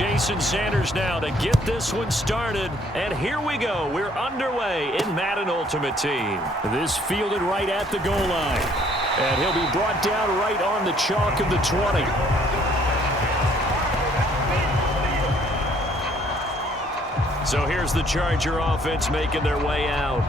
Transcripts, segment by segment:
Jason Sanders now to get this one started. And here we go. We're underway in Madden Ultimate Team. This fielded right at the goal line. And he'll be brought down right on the chalk of the 20. So here's the Charger offense making their way out.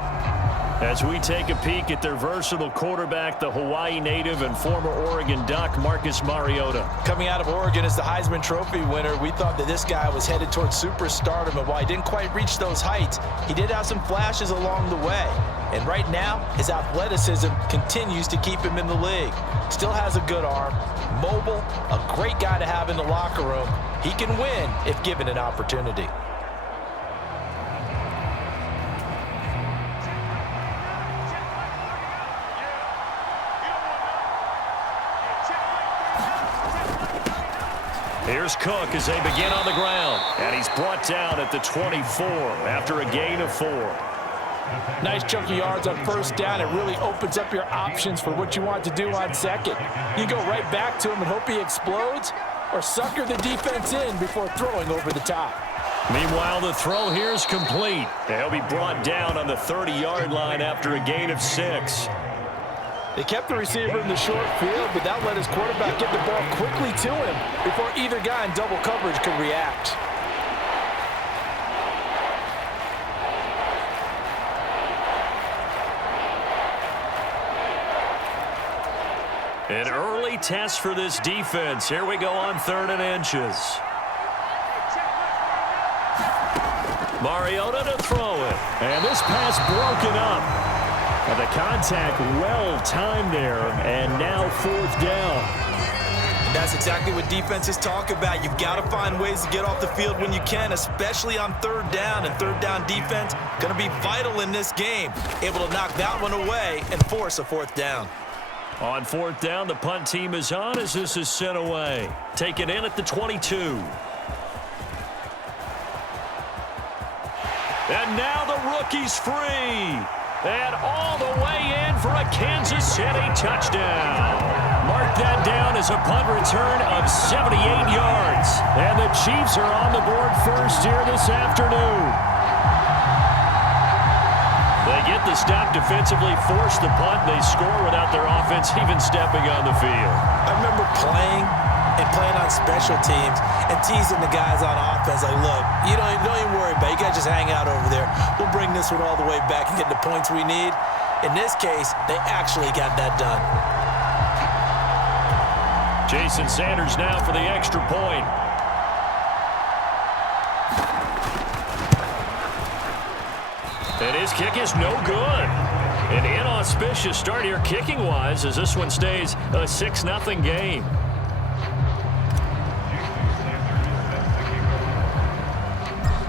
As we take a peek at their versatile quarterback, the Hawaii native and former Oregon Duck, Marcus Mariota. Coming out of Oregon as the Heisman Trophy winner, we thought that this guy was headed towards superstardom, and while he didn't quite reach those heights, he did have some flashes along the way. And right now, his athleticism continues to keep him in the league. Still has a good arm, mobile, a great guy to have in the locker room. He can win if given an opportunity. Here's Cook as they begin on the ground. And he's brought down at the 24 after a gain of 4. Nice chunky yards on first down. It really opens up your options for what you want to do on second. You go right back to him and hope he explodes, or sucker the defense in before throwing over the top. Meanwhile, the throw here is complete. He'll be brought down on the 30-yard line after a gain of 6. They kept the receiver in the short field, but that let his quarterback get the ball quickly to him before either guy in double coverage could react. An early test for this defense. Here we go on 3rd and inches. Mariota to throw it. And this pass broken up. And the contact well-timed there, and now 4th down. And that's exactly what defenses talk about. You've got to find ways to get off the field when you can, especially on 3rd down. And 3rd down defense going to be vital in this game. Able to knock that one away and force a 4th down. On 4th down, the punt team is on as this is sent away. Take it in at the 22. And now the rookie's free. And all the way in for a Kansas City touchdown. Mark that down as a punt return of 78 yards. And the Chiefs are on the board first here this afternoon. They get the stop defensively, force the punt. They score without their offense even stepping on the field. I remember playing on special teams and teasing the guys on offense like, look, you don't even worry about it. You guys just hang out over there. We'll bring this one all the way back and get the points we need. In this case, they actually got that done. Jason Sanders now for the extra point. And his kick is no good. An inauspicious start here kicking-wise as this one stays a 6-0 game.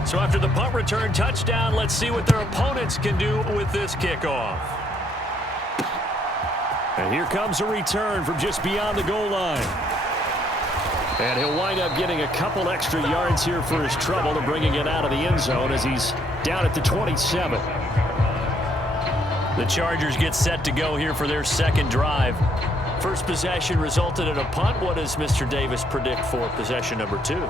So after the punt return touchdown, let's see what their opponents can do with this kickoff. And here comes a return from just beyond the goal line. And he'll wind up getting a couple extra yards here for his trouble to bringing it out of the end zone as he's down at the 27. The Chargers get set to go here for their second drive. First possession resulted in a punt. What does Mr. Davis predict for possession number 2?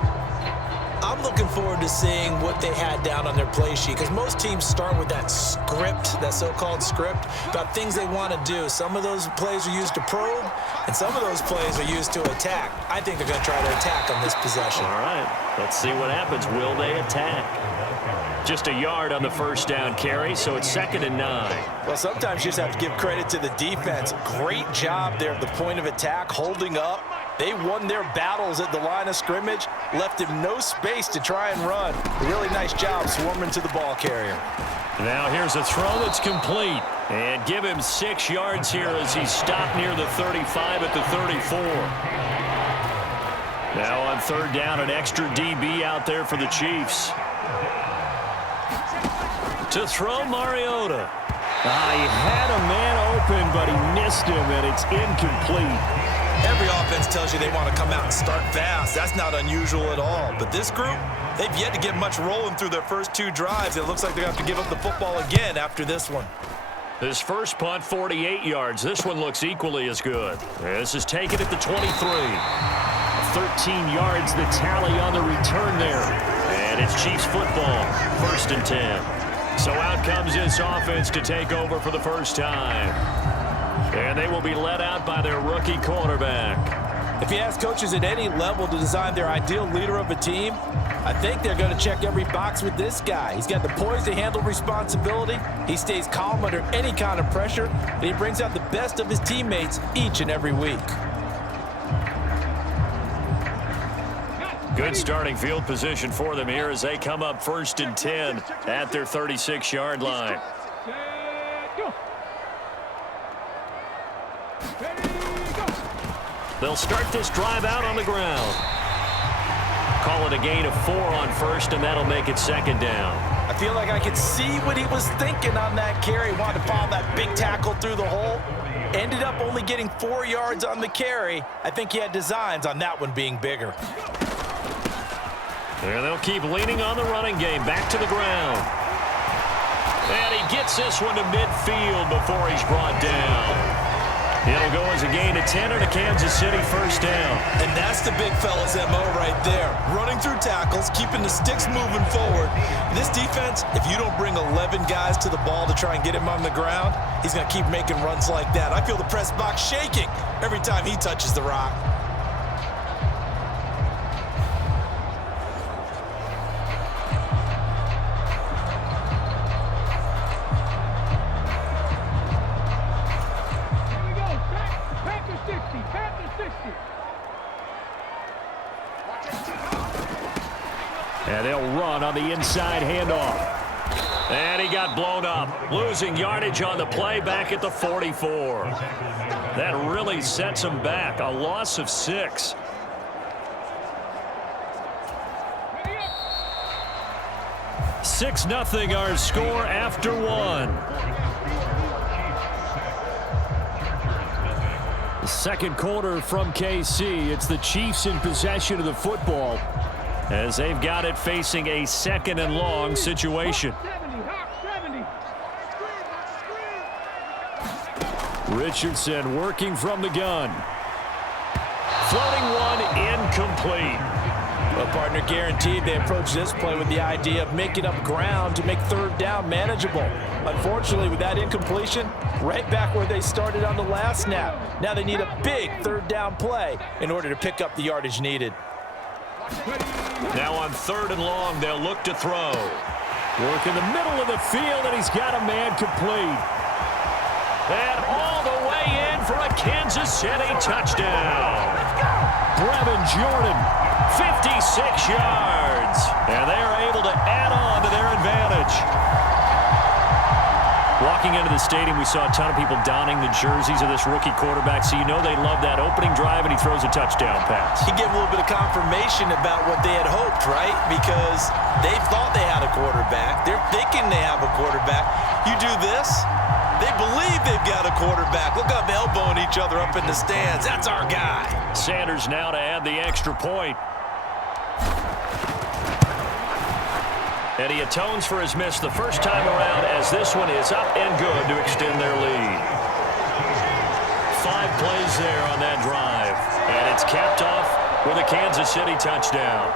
I'm looking forward to seeing what they had down on their play sheet, because most teams start with that script, that so-called script, about things they want to do. Some of those plays are used to probe, and some of those plays are used to attack. I think they're going to try to attack on this possession. All right, let's see what happens. Will they attack? Just a yard on the first down carry, so it's 2nd and 9. Well, sometimes you just have to give credit to the defense. Great job there at the point of attack, holding up. They won their battles at the line of scrimmage, left him no space to try and run. A really nice job swarming to the ball carrier. Now here's a throw that's complete. And give him 6 yards here as he stopped near the 35 at the 34. Now on 3rd down, an extra DB out there for the Chiefs. To throw, Mariota. He had a man open, but he missed him, and it's incomplete. Every offense tells you they want to come out and start fast. That's not unusual at all. But this group, they've yet to get much rolling through their first 2 drives. It looks like they're going to have to give up the football again after this one. His first punt, 48 yards. This one looks equally as good. This is taken at the 23. 13 yards, the tally on the return there. And it's Chiefs football, 1st and 10. So out comes this offense to take over for the first time. And they will be led out by their rookie quarterback. If you ask coaches at any level to design their ideal leader of a team, I think they're going to check every box with this guy. He's got the poise to handle responsibility. He stays calm under any kind of pressure, and he brings out the best of his teammates each and every week. Good starting field position for them here as they come up 1st and 10 at their 36-yard line. They'll start this drive out on the ground. Call it a gain of 4 on 1st, and that'll make it 2nd down. I feel like I could see what he was thinking on that carry. He wanted to follow that big tackle through the hole. Ended up only getting 4 yards on the carry. I think he had designs on that one being bigger. And they'll keep leaning on the running game. Back to the ground. And he gets this one to midfield before he's brought down. It'll go as a gain of 10 and a Kansas City 1st down. And that's the big fella's MO right there. Running through tackles, keeping the sticks moving forward. This defense, if you don't bring 11 guys to the ball to try and get him on the ground, he's going to keep making runs like that. I feel the press box shaking every time he touches the rock. And they'll run on the inside handoff. And he got blown up, losing yardage on the play back at the 44. That really sets him back, a loss of 6. Six nothing our score after 1. The second quarter from KC. It's the Chiefs in possession of the football as they've got it facing a 2nd and long situation. Richardson working from the gun. Floating one incomplete. Well, partner, guaranteed they approach this play with the idea of making up ground to make 3rd down manageable. Unfortunately, with that incompletion, right back where they started on the last snap. Now they need a big 3rd down play in order to pick up the yardage needed. Now on 3rd and long, they'll look to throw. Work in the middle of the field, and he's got a man complete. And all the way in for a Kansas City touchdown. Brevin Jordan, 56 yards. And they are able to add on to their advantage. Walking into the stadium, we saw a ton of people donning the jerseys of this rookie quarterback, so you know they love that opening drive, and he throws a touchdown pass. He gave a little bit of confirmation about what they had hoped, right? Because they thought they had a quarterback. They're thinking they have a quarterback. You do this, they believe they've got a quarterback. Look up, elbowing each other up in the stands. That's our guy. Sanders now to add the extra point. And he atones for his miss the first time around as this one is up and good to extend their lead. 5 plays there on that drive. And it's capped off with a Kansas City touchdown.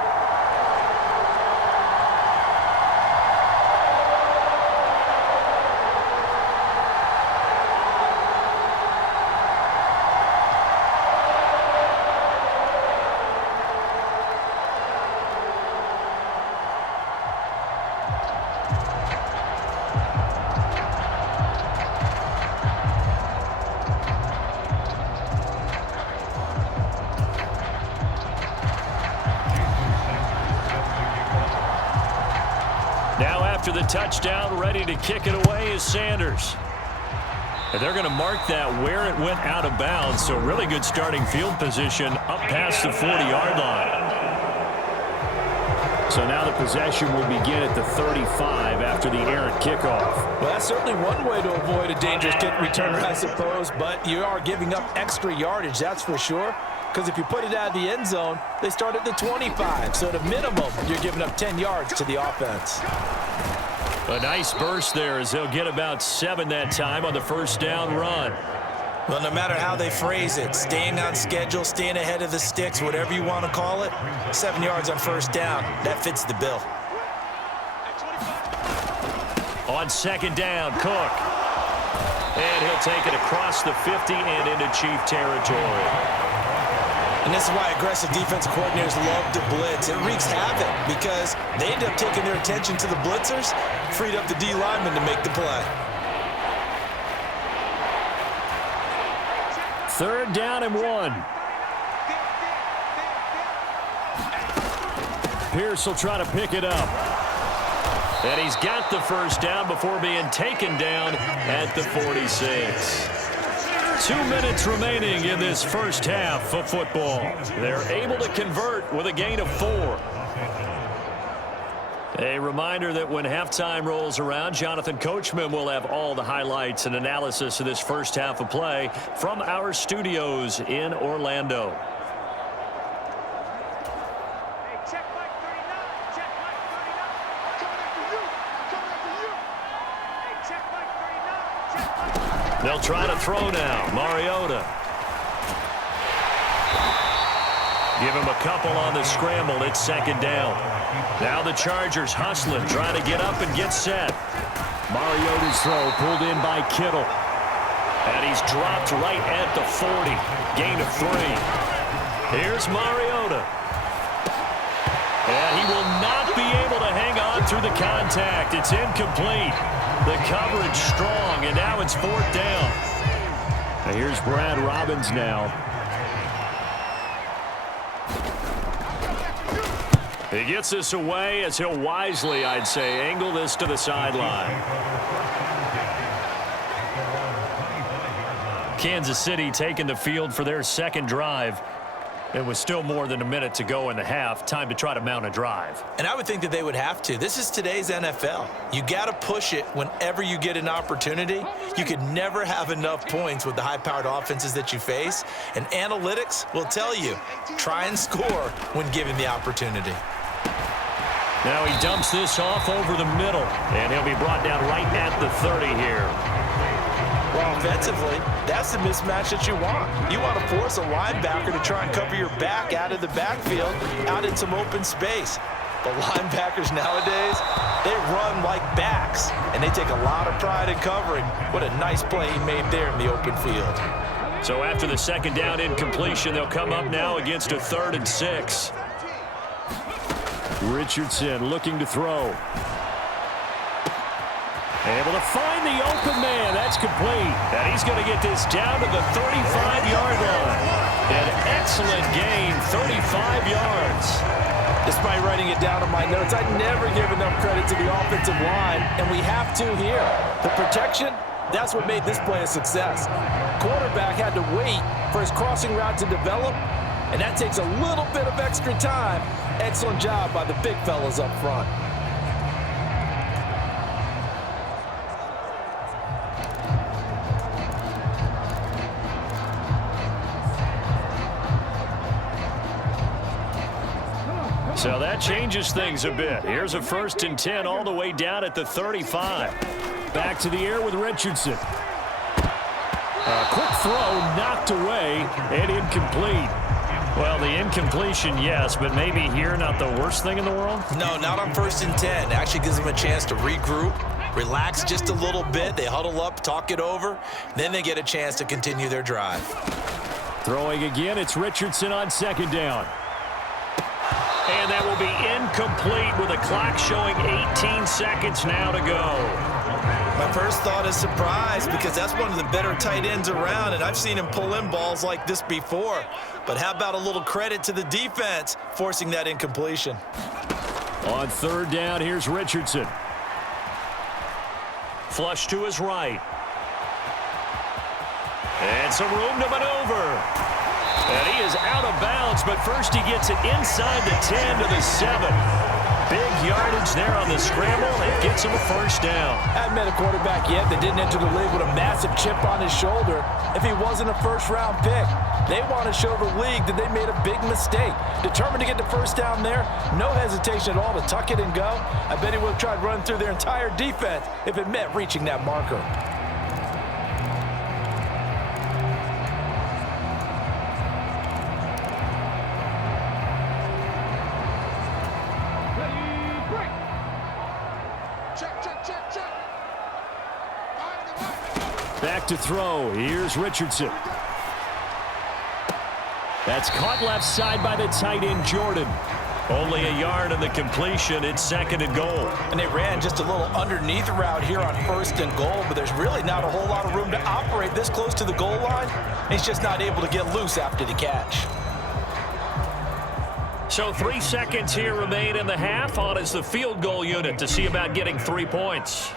Now after the touchdown, ready to kick it away is Sanders. And they're going to mark that where it went out of bounds, so really good starting field position up past the 40-yard line. So now the possession will begin at the 35 after the errant kickoff. Well, that's certainly one way to avoid a dangerous kick returner, I suppose, but you are giving up extra yardage, that's for sure. Because if you put it out of the end zone, they start at the 25. So at a minimum, you're giving up 10 yards to the offense. A nice burst there as they'll get about 7 that time on the first down run. Well, no matter how they phrase it, staying on schedule, staying ahead of the sticks, whatever you want to call it, 7 yards on first down, that fits the bill. On second down, Cook. And he'll take it across the 50 and into Chief territory. And this is why aggressive defensive coordinators love to blitz. It wreaks havoc because they end up taking their attention to the blitzers, freed up the D lineman to make the play. Third down and 1. Pierce will try to pick it up. And he's got the first down before being taken down at the 46. 2 minutes remaining in this first half of football. They're able to convert with a gain of 4. A reminder that when halftime rolls around, Jonathan Coachman will have all the highlights and analysis of this first half of play from our studios in Orlando. They'll try to throw now. Mariota. Give him a couple on the scramble. It's second down. Now the Chargers hustling, trying to get up and get set. Mariota's throw pulled in by Kittle. And he's dropped right at the 40. Gain of 3. Here's Mariota. And he will not be able to hang on through the contact. It's incomplete. The coverage strong, and now it's fourth down. And here's Brad Robbins now. He gets this away as he'll wisely, I'd say, angle this to the sideline. Kansas City taking the field for their second drive. It was still more than a minute to go in the half. Time to try to mount a drive. And I would think that they would have to. This is today's NFL. You got to push it whenever you get an opportunity. You could never have enough points with the high-powered offenses that you face. And analytics will tell you, try and score when given the opportunity. Now he dumps this off over the middle, and he'll be brought down right at the 30 here. Well, offensively, that's the mismatch that you want. You want to force a linebacker to try and cover your back out of the backfield, out in some open space. The linebackers nowadays, they run like backs, and they take a lot of pride in covering. What a nice play he made there in the open field. So after the second down incompletion, they'll come up now against a 3rd and 6. Richardson looking to throw. Able to find the open man. That's complete. And he's going to get this down to the 35-yard line. An excellent gain, 35 yards. Despite writing it down in my notes, I never give enough credit to the offensive line, and we have to here. The protection, that's what made this play a success. Quarterback had to wait for his crossing route to develop, and that takes a little bit of extra time. Excellent job by the big fellas up front. So that changes things a bit. Here's a 1st and 10 all the way down at the 35. Back to the air with Richardson. A quick throw knocked away and incomplete. Well, the incompletion, yes, but maybe here not the worst thing in the world? No, not on 1st and 10. Actually gives them a chance to regroup, relax just a little bit. They huddle up, talk it over. Then they get a chance to continue their drive. Throwing again, it's Richardson on second down. And that will be incomplete with a clock showing 18 seconds now to go. My first thought is surprise because that's one of the better tight ends around, and I've seen him pull in balls like this before. But how about a little credit to the defense forcing that incompletion? On 3rd down, here's Richardson. Flush to his right. And some room to maneuver. And he is out of bounds, but first he gets it inside the 10 to the 7. Big yardage there on the scramble. It gets him a first down. I haven't met a quarterback yet that didn't enter the league with a massive chip on his shoulder if he wasn't a first-round pick. They want to show the league that they made a big mistake. Determined to get the first down there, no hesitation at all to tuck it and go. I bet he would have tried running through their entire defense if it meant reaching that marker. Back to throw. Here's Richardson. That's caught left side by the tight end, Jordan. Only a yard on the completion. It's 2nd and goal. And they ran just a little underneath route here on 1st and goal, but there's really not a whole lot of room to operate this close to the goal line. He's just not able to get loose after the catch. So 3 seconds here remain in the half. On is the field goal unit to see about getting 3 points.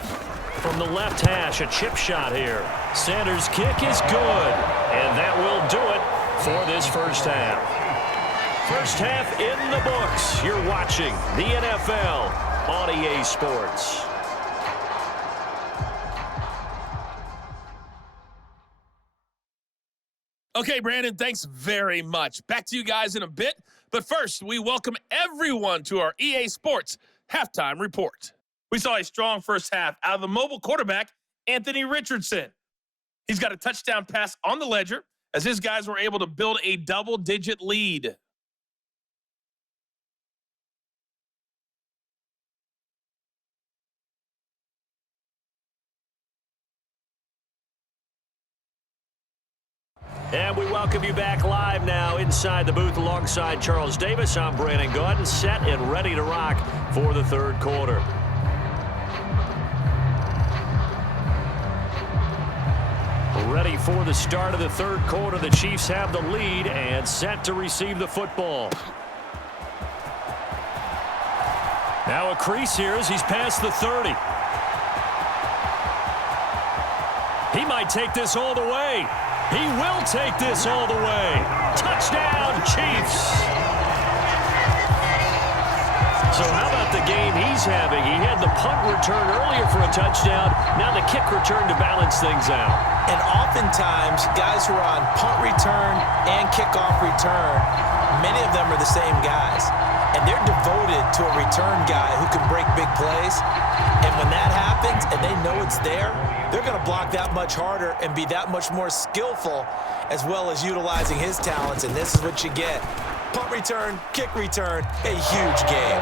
From the left hash, a chip shot here. Sanders' kick is good, and that will do it for this first half. First half in the books. You're watching the NFL on EA Sports. Okay, Brandon, thanks very much. Back to you guys in a bit. But first, we welcome everyone to our EA Sports Halftime Report. We saw a strong first half out of the mobile quarterback, Anthony Richardson. He's got a touchdown pass on the ledger as his guys were able to build a double-digit lead. And we welcome you back live now inside the booth alongside Charles Davis. I'm Brandon Gaudin, set and ready to rock for the third quarter. Ready for the start of the third quarter. The Chiefs have the lead and set to receive the football. Now a crease here as he's past the 30. He might take this all the way. He will take this all the way. Touchdown, Chiefs. So how about the game he's having? He had the punt return earlier for a touchdown. Now the kick return to balance things out. And oftentimes, guys who are on punt return and kickoff return, many of them are the same guys. And they're devoted to a return guy who can break big plays. And when that happens and they know it's there, they're going to block that much harder and be that much more skillful, as well as utilizing his talents. And this is what you get. Punt return, kick return, a huge game.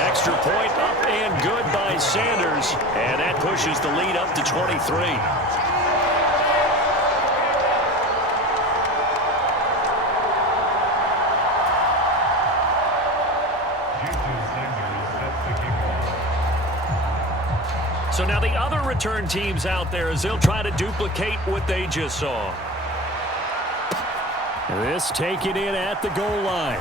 Extra point up and good by Sanders. And that pushes the lead up to 23. So now the other return teams out there as they'll try to duplicate what they just saw. This taken in at the goal line.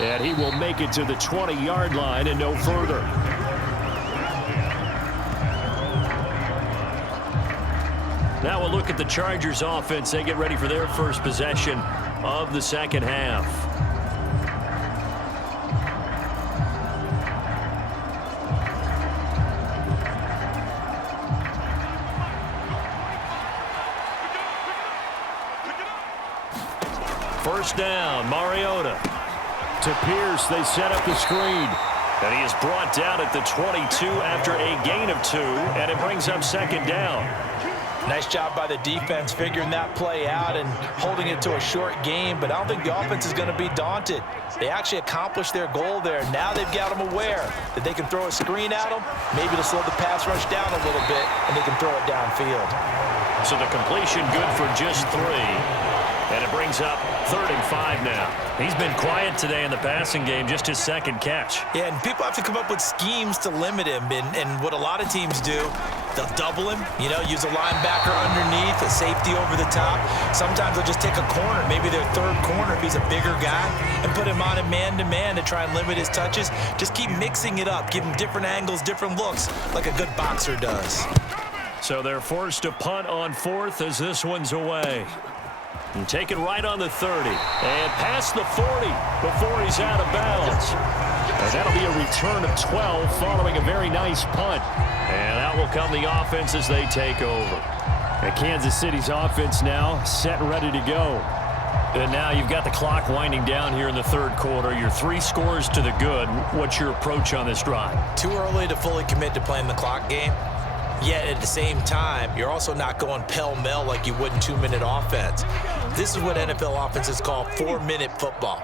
And he will make it to the 20-yard line and no further. Now we'll look at the Chargers offense. They get ready for their first possession of the second half. First down, Mariota. To Pierce, they set up the screen. And he is brought down at the 22 after a gain of 2, and it brings up second down. Nice job by the defense figuring that play out and holding it to a short game, but I don't think the offense is going to be daunted. They actually accomplished their goal there. Now they've got them aware that they can throw a screen at them, maybe to slow the pass rush down a little bit, and they can throw it downfield. So the completion good for just 3. And it brings up 3rd and 5 now. He's been quiet today in the passing game, just his second catch. Yeah, and people have to come up with schemes to limit him. And what a lot of teams do, they'll double him, use a linebacker underneath, a safety over the top. Sometimes they'll just take a corner, maybe their third corner if he's a bigger guy, and put him on a man-to-man to try and limit his touches. Just keep mixing it up, give him different angles, different looks, like a good boxer does. So they're forced to punt on 4th as this one's away. And take it right on the 30. And past the 40 before he's out of bounds. And that'll be a return of 12 following a very nice punt. And out will come the offense as they take over. And Kansas City's offense now set and ready to go. And now you've got the clock winding down here in the third quarter. You're 3 scores to the good. What's your approach on this drive? Too early to fully commit to playing the clock game. Yet at the same time, you're also not going pell-mell like you would in 2-minute offense. This is what NFL offenses call 4-minute football.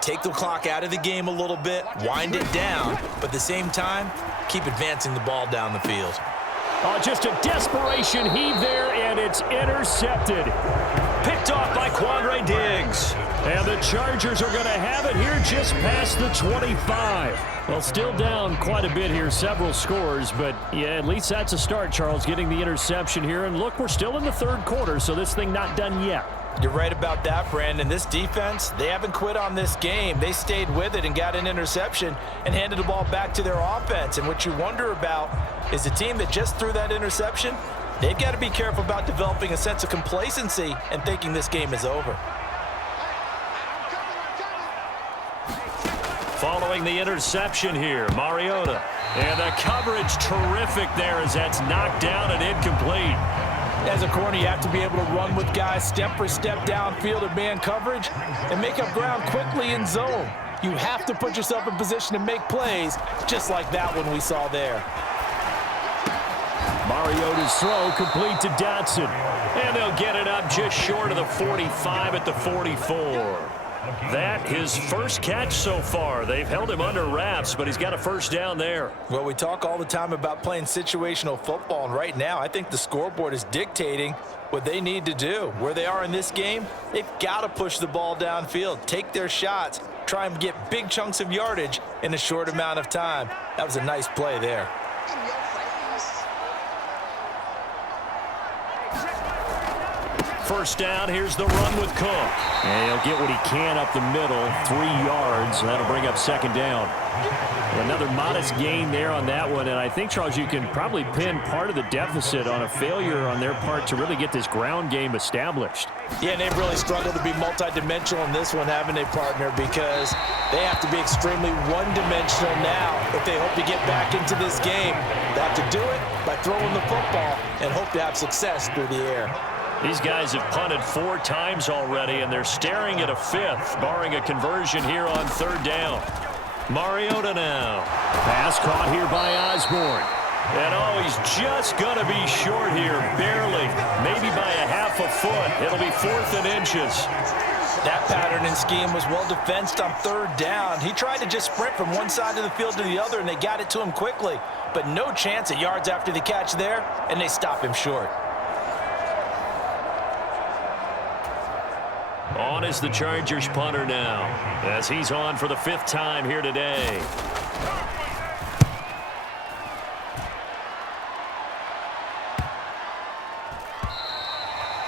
take the clock out of the game a little bit, wind it down, but at the same time, keep advancing the ball down the field. Oh, just a desperation heave there, and it's intercepted. Picked off by Quandre Diggs. And the Chargers are going to have it here just past the 25. Well, still down quite a bit here, several scores, but yeah, at least that's a start, Charles, getting the interception here. And look, we're still in the third quarter, so this thing not done yet. You're right about that, Brandon. This defense, they haven't quit on this game. They stayed with it and got an interception and handed the ball back to their offense. And what you wonder about is the team that just threw that interception, they've got to be careful about developing a sense of complacency and thinking this game is over. Following the interception here, Mariota. And the coverage terrific there as that's knocked down and incomplete. As a corner, you have to be able to run with guys step for step downfield in man coverage and make up ground quickly in zone. You have to put yourself in position to make plays, just like that one we saw there. Mariota's throw complete to Dotson. And they'll get it up just short of the 45 at the 44. That his first catch so far. They've held him under wraps, but he's got a first down there. Well, we talk all the time about playing situational football, and right now I think the scoreboard is dictating what they need to do. Where they are in this game, they've got to push the ball downfield, take their shots, try and get big chunks of yardage in a short amount of time. That was a nice play there. First down, here's the run with Cook. And he'll get what he can up the middle, 3 yards. That'll bring up second down. Another modest gain there on that one, and I think, Charles, you can probably pin part of the deficit on a failure on their part to really get this ground game established. Yeah, and they've really struggled to be multidimensional in this one, having a partner, because they have to be extremely one-dimensional now if they hope to get back into this game. They have to do it by throwing the football and hope to have success through the air. These guys have punted 4 times already, and they're staring at a 5th, barring a conversion here on third down. Mariota now. Pass caught here by Osborne. And oh, he's just going to be short here, barely, maybe by a half a foot. It'll be 4th and inches. That pattern and scheme was well defensed on third down. He tried to just sprint from one side of the field to the other, and they got it to him quickly. But no chance at yards after the catch there, and they stop him short. On is the Chargers punter now, as he's on for the 5th time here today.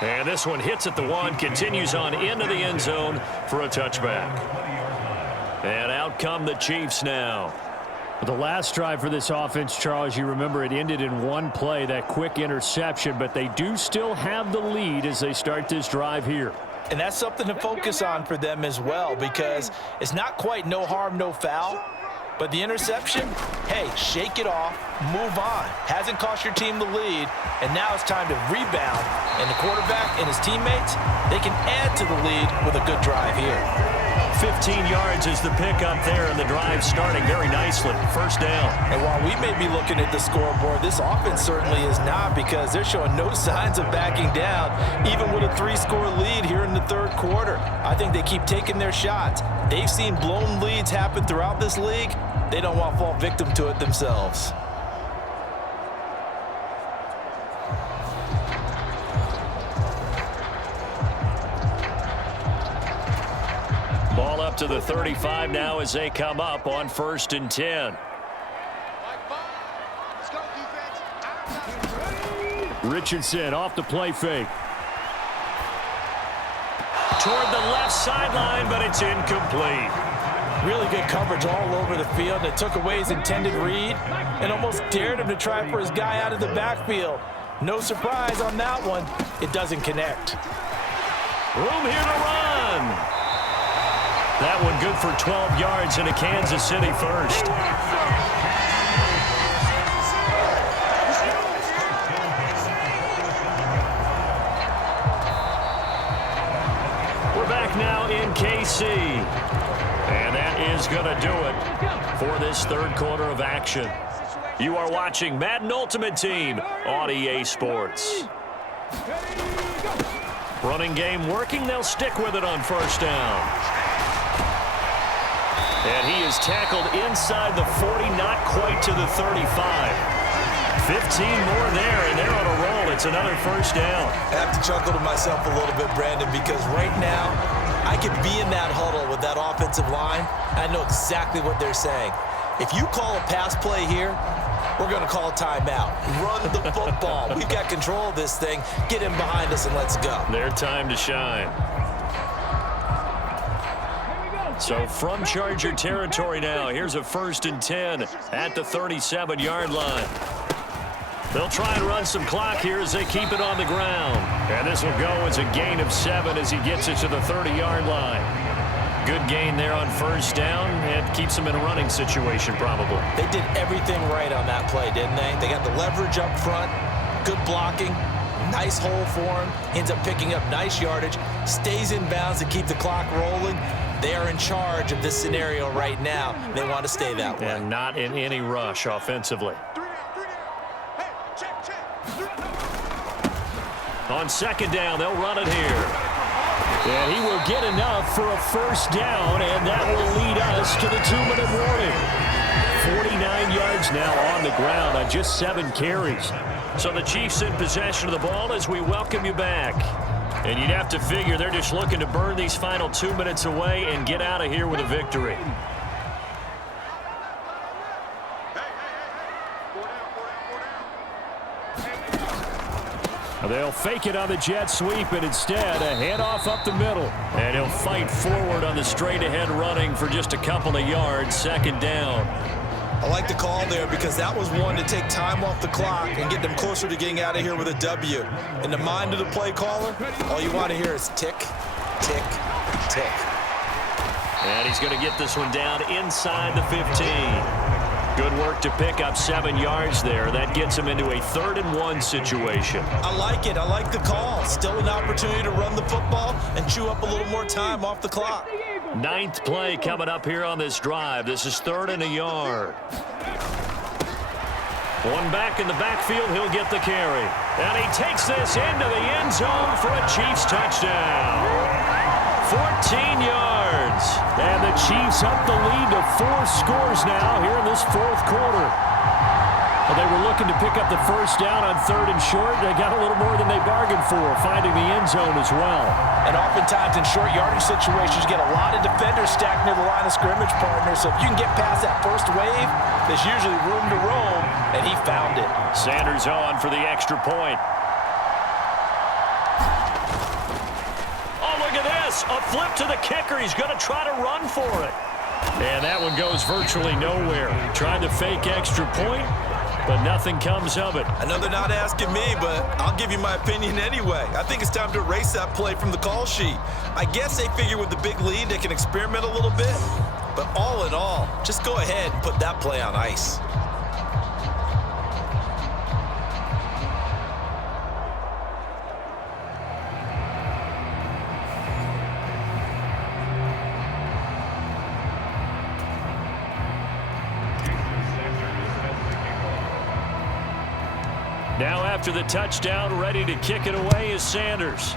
And this one hits at the 1, continues on into the end zone for a touchback. And out come the Chiefs now. The last drive for this offense, Charles, you remember it ended in 1 play, that quick interception, but they do still have the lead as they start this drive here. And that's something to focus on for them as well, because it's not quite no harm, no foul. But the interception, hey, shake it off, move on. Hasn't cost your team the lead, and now it's time to rebound. And the quarterback and his teammates, they can add to the lead with a good drive here. 15 yards is the pickup there, and the drive starting very nicely. First down. And while we may be looking at the scoreboard, this offense certainly is not, because they're showing no signs of backing down, even with a 3-score lead here in the third quarter. I think they keep taking their shots. They've seen blown leads happen throughout this league. They don't want to fall victim to it themselves. Ball up to the 35 now as they come up on 1st and 10. Richardson off the play fake. Toward the left sideline, but it's incomplete. Really good coverage all over the field. It took away his intended read and almost dared him to try for his guy out of the backfield. No surprise on that one. It doesn't connect. Room here to run. That one good for 12 yards and a Kansas City first. We're back now in KC. And that is going to do it for this third quarter of action. You are watching Madden Ultimate Team on EA Sports. Running game working. They'll stick with it on first down. And he is tackled inside the 40, not quite to the 35. 15 more there, and they're on a roll. It's another first down. I have to chuckle to myself a little bit, Brandon, because right now I could be in that huddle with that offensive line. I know exactly what they're saying. If you call a pass play here, we're going to call a timeout. Run the football. We've got control of this thing. Get him behind us and let's go. Their time to shine. So from Charger territory now, here's a 1st and 10 at the 37-yard line. They'll try and run some clock here as they keep it on the ground. And this will go as a gain of 7 as he gets it to the 30-yard line. Good gain there on 1st down. It keeps them in a running situation probably. They did everything right on that play, didn't they? They got the leverage up front, good blocking, nice hole for him. Ends up picking up nice yardage, stays in bounds to keep the clock rolling. They are in charge of this scenario right now. They want to stay that way. And not in any rush offensively. On 2nd down, they'll run it here. And he will get enough for a 1st down, and that will lead us to the 2-minute warning. 49 yards now on the ground on just 7 carries. So the Chiefs in possession of the ball as we welcome you back. And you'd have to figure they're just looking to burn these final 2 minutes away and get out of here with a victory. They'll fake it on the jet sweep, and instead a handoff up the middle. And he'll fight forward on the straight-ahead running for just a couple of yards. 2nd down. I like the call there because that was one to take time off the clock and get them closer to getting out of here with a W. In the mind of the play caller, all you want to hear is tick, tick, tick. And he's going to get this one down inside the 15. Good work to pick up 7 yards there. That gets him into a 3rd and 1 situation. I like it. I like the call. Still an opportunity to run the football and chew up a little more time off the clock. 9th play coming up here on this drive. This is 3rd and a yard. One back in the backfield. He'll get the carry. And he takes this into the end zone for a Chiefs touchdown. 14 yards. And the Chiefs up the lead to 4 scores now here in this 4th quarter. Well, they were looking to pick up the 1st down on 3rd and short. They got a little more than they bargained for, finding the end zone as well. And oftentimes in short yardage situations, you get a lot of defenders stacked near the line of scrimmage, partner. So if you can get past that first wave, there's usually room to roam, and he found it. Sanders on for the extra point. Oh, look at this. A flip to the kicker. He's going to try to run for it. And that one goes virtually nowhere. Trying to fake extra point, but nothing comes of it. I know they're not asking me, but I'll give you my opinion anyway. I think it's time to erase that play from the call sheet. I guess they figure with the big lead they can experiment a little bit. But all in all, just go ahead and put that play on ice. Now after the touchdown, ready to kick it away is Sanders.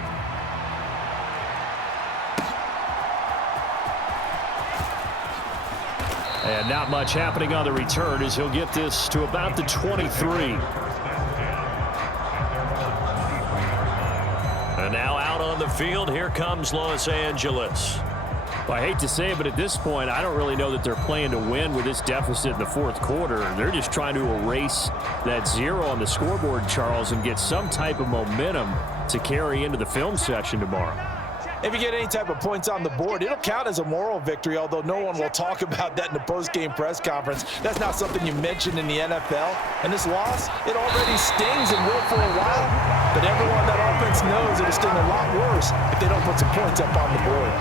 And not much happening on the return as he'll get this to about the 23. And now out on the field, here comes Los Angeles. Well, I hate to say it, but at this point, I don't really know that they're playing to win with this deficit in the 4th quarter. They're just trying to erase that 0 on the scoreboard, Charles, and get some type of momentum to carry into the film session tomorrow. If you get any type of points on the board, it'll count as a moral victory, although no one will talk about that in the post-game press conference. That's not something you mention in the NFL. And this loss, it already stings and will for a while. But everyone on that offense knows it'll sting a lot worse if they don't put some points up on the board.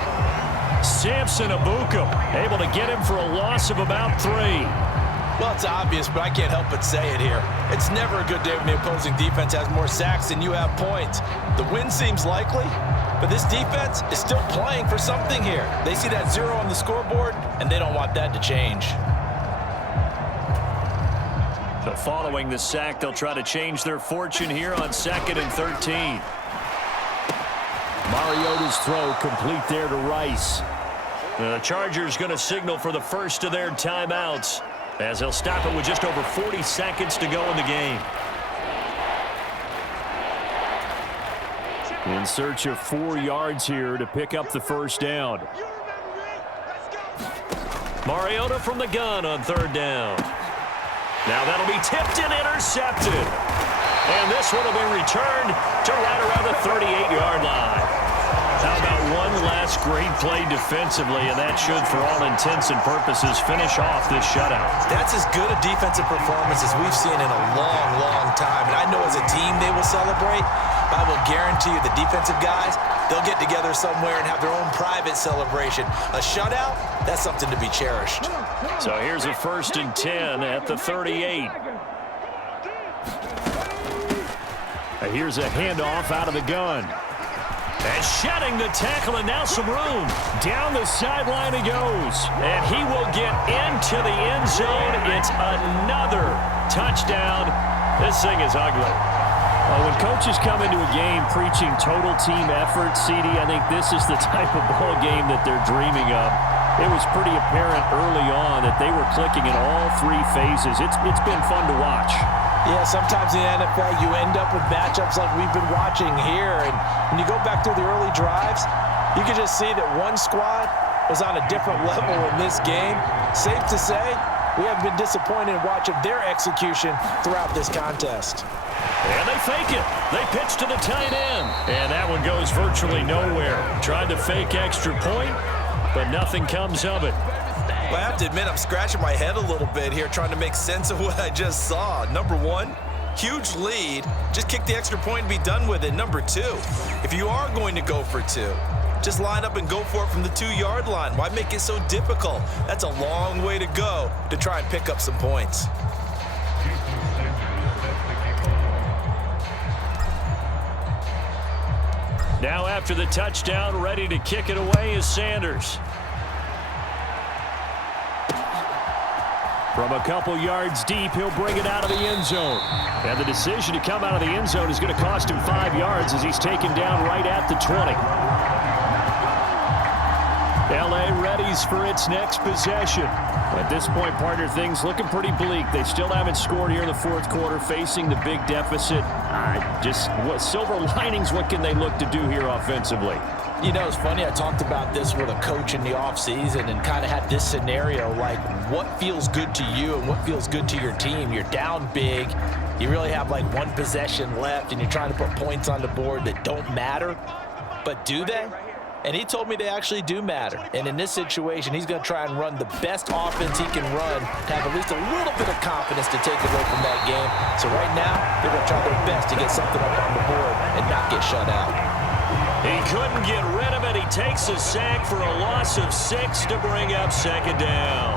Samson Abuka able to get him for a loss of about 3. Well, it's obvious, but I can't help but say it here. It's never a good day when the opposing defense has more sacks than you have points. The win seems likely, but this defense is still playing for something here. They see that 0 on the scoreboard, and they don't want that to change. So following the sack, they'll try to change their fortune here on 2nd and 13. Mariota's throw complete there to Rice. The Chargers going to signal for the first of their timeouts as they'll stop it with just over 40 seconds to go in the game. In search of 4 yards here to pick up the first down. Mariota from the gun on 3rd down. Now that'll be tipped and intercepted. And this one will be returned to right around the 38-yard line. How about one last great play defensively, and that should, for all intents and purposes, finish off this shutout. That's as good a defensive performance as we've seen in a long, long time. And I know as a team they will celebrate, but I will guarantee you the defensive guys, they'll get together somewhere and have their own private celebration. A shutout, that's something to be cherished. So here's a 1st and 10 at the 38. Here's a handoff out of the gun. And shedding the tackle, and now some room. Down the sideline he goes. And he will get into the end zone. It's another touchdown. This thing is ugly. When coaches come into a game preaching total team effort, CD, I think this is the type of ball game that they're dreaming of. It was pretty apparent early on that they were clicking in all 3 phases. It's been fun to watch. Yeah, sometimes in the NFL you end up with matchups like we've been watching here. And when you go back through the early drives, you can just see that one squad was on a different level in this game. Safe to say, we have been disappointed in watching their execution throughout this contest. And they fake it. They pitch to the tight end. And that one goes virtually nowhere. Tried to fake extra point, but nothing comes of it. Well, I have to admit, I'm scratching my head a little bit here trying to make sense of what I just saw. Number one, huge lead. Just kick the extra point and be done with it. Number 2, if you are going to go for 2, just line up and go for it from the 2-yard line. Why make it so difficult? That's a long way to go to try and pick up some points. Now after the touchdown, ready to kick it away is Sanders. From a couple yards deep, he'll bring it out of the end zone. And the decision to come out of the end zone is going to cost him 5 yards as he's taken down right at the 20. L.A. readies for its next possession. At this point, partner, things looking pretty bleak. They still haven't scored here in the 4th quarter, facing the big deficit. What silver linings, what can they look to do here offensively? You know, it's funny, I talked about this with a coach in the offseason and kind of had this scenario, like what feels good to you and what feels good to your team. You're down big. You really have like 1 possession left and you're trying to put points on the board that don't matter. But do they? And he told me they actually do matter. And in this situation, he's going to try and run the best offense he can run to have at least a little bit of confidence to take away from that game. So right now, they're going to try their best to get something up on the board and not get shut out. He couldn't get rid of it. He takes a sack for a loss of 6 to bring up 2nd down.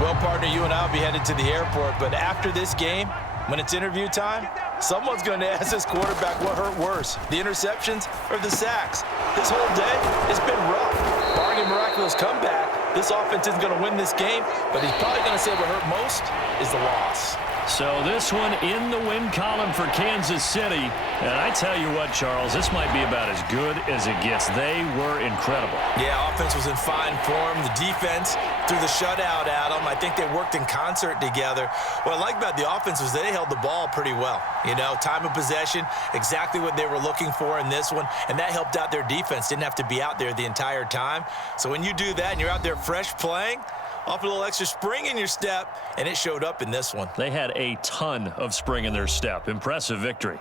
Well, partner, you and I will be headed to the airport, but after this game, when it's interview time, someone's going to ask this quarterback what hurt worse, the interceptions or the sacks. This whole day, it's been rough. Barring a miraculous comeback, this offense isn't going to win this game, but he's probably going to say what hurt most is the loss. So this one in the win column for Kansas City. And I tell you what, Charles, this might be about as good as it gets. They were incredible. Yeah, offense was in fine form. The defense threw the shutout at them. I think they worked in concert together. What I like about the offense was they held the ball pretty well. You know, time of possession, exactly what they were looking for in this one. And that helped out their defense. Didn't have to be out there the entire time. So when you do that and you're out there fresh playing, off a little extra spring in your step, and it showed up in this one. They had a ton of spring in their step. Impressive victory.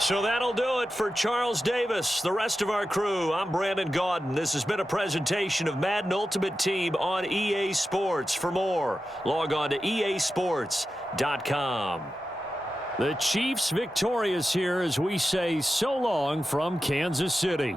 So that'll do it for Charles Davis, the rest of our crew. I'm Brandon Gaudin. This has been a presentation of Madden Ultimate Team on EA Sports. For more, log on to easports.com. The Chiefs victorious here as we say so long from Kansas City.